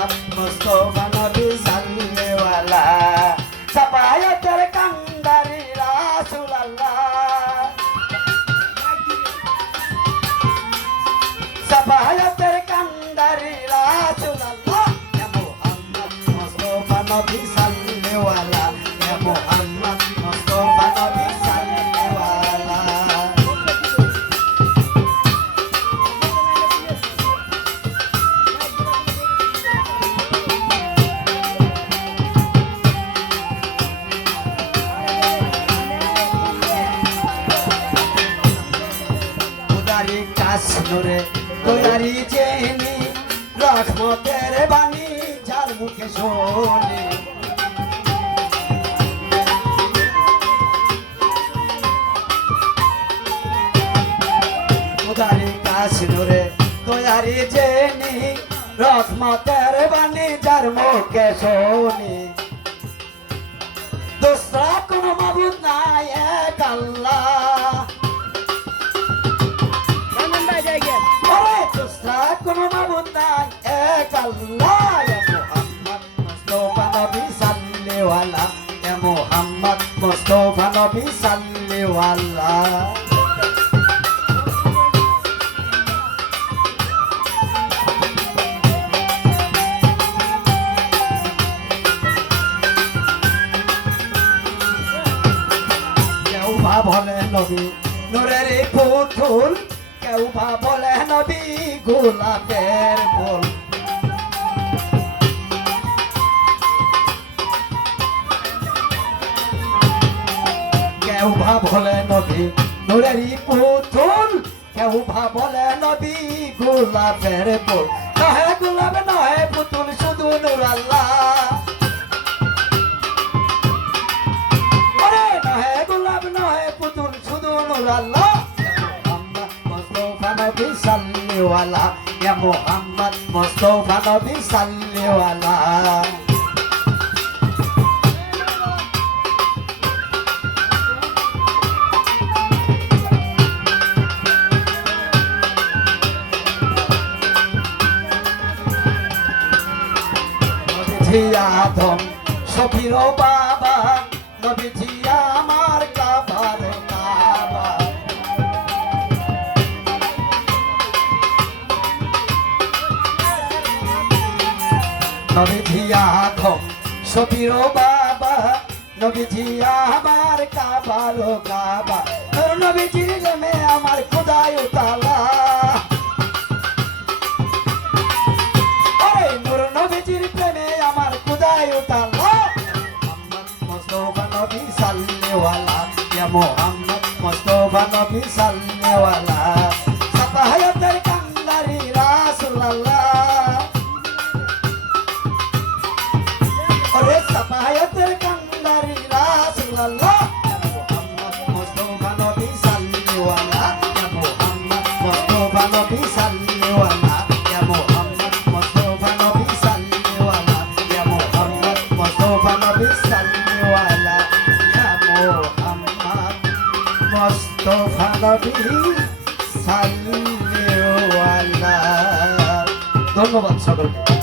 মোহাম্মদ মুস্তফা নবী সাল্লেওয়ালা সাফায়াতের কান্দারি রাসূলুল্লাহ। সাফায়াতের কান্দারি রাসূলুল্লাহ। ইয়া মুহাম্মদ মুস্তফা নবী সাল্লেওয়ালা নূরে তৈয়ারি জেনি রহমতের বাণী যার মুখে শোনে। উদারি কাশ জেনি রহমতের বাণী যার মুখে শোনে। দোসরা কোনো মাবুদ নাই, এক আল্লাহ সাল্লিওয়ালা ইয়া মুহাম্মদ মুস্তাফা নবী সাল্লিওয়ালা বা বলে নবী, নূরের পুতুল, কেউ বা বলে নবী, গোলাপের ফুল। কেউ বা বলে নবী নূরের পুতুল। কেউ বা বলে নবী গোলাপের ফুল। নহে গোলাপ, নহে পুতুল, শুধু নূর আল্লাহ। নহে নহে পুতুল মোহাম্মদ নবী সাল্লিওয়ালা। ইয়া মুহাম্মদ মুস্তাফা নবী সাল্লিওয়ালা। নবীজি আদম সফির বাবা নবীজি আমার কাবার কাবা। নবীজি বাবা নবীজি আমার কাবার কাবা। তোর জমে আমার খুদায় তালা আমার খুদায় তালা মোহাম্মদ মুস্তাফা নবী সাল্লেওয়ালা ইয়া মুহাম্মদ মুস্তাফা নবী সাল্লেওয়ালা সাফায়াতের মুস্তাফা নবী সাল্লেওয়ালা ধন্যবাদ সকলকে।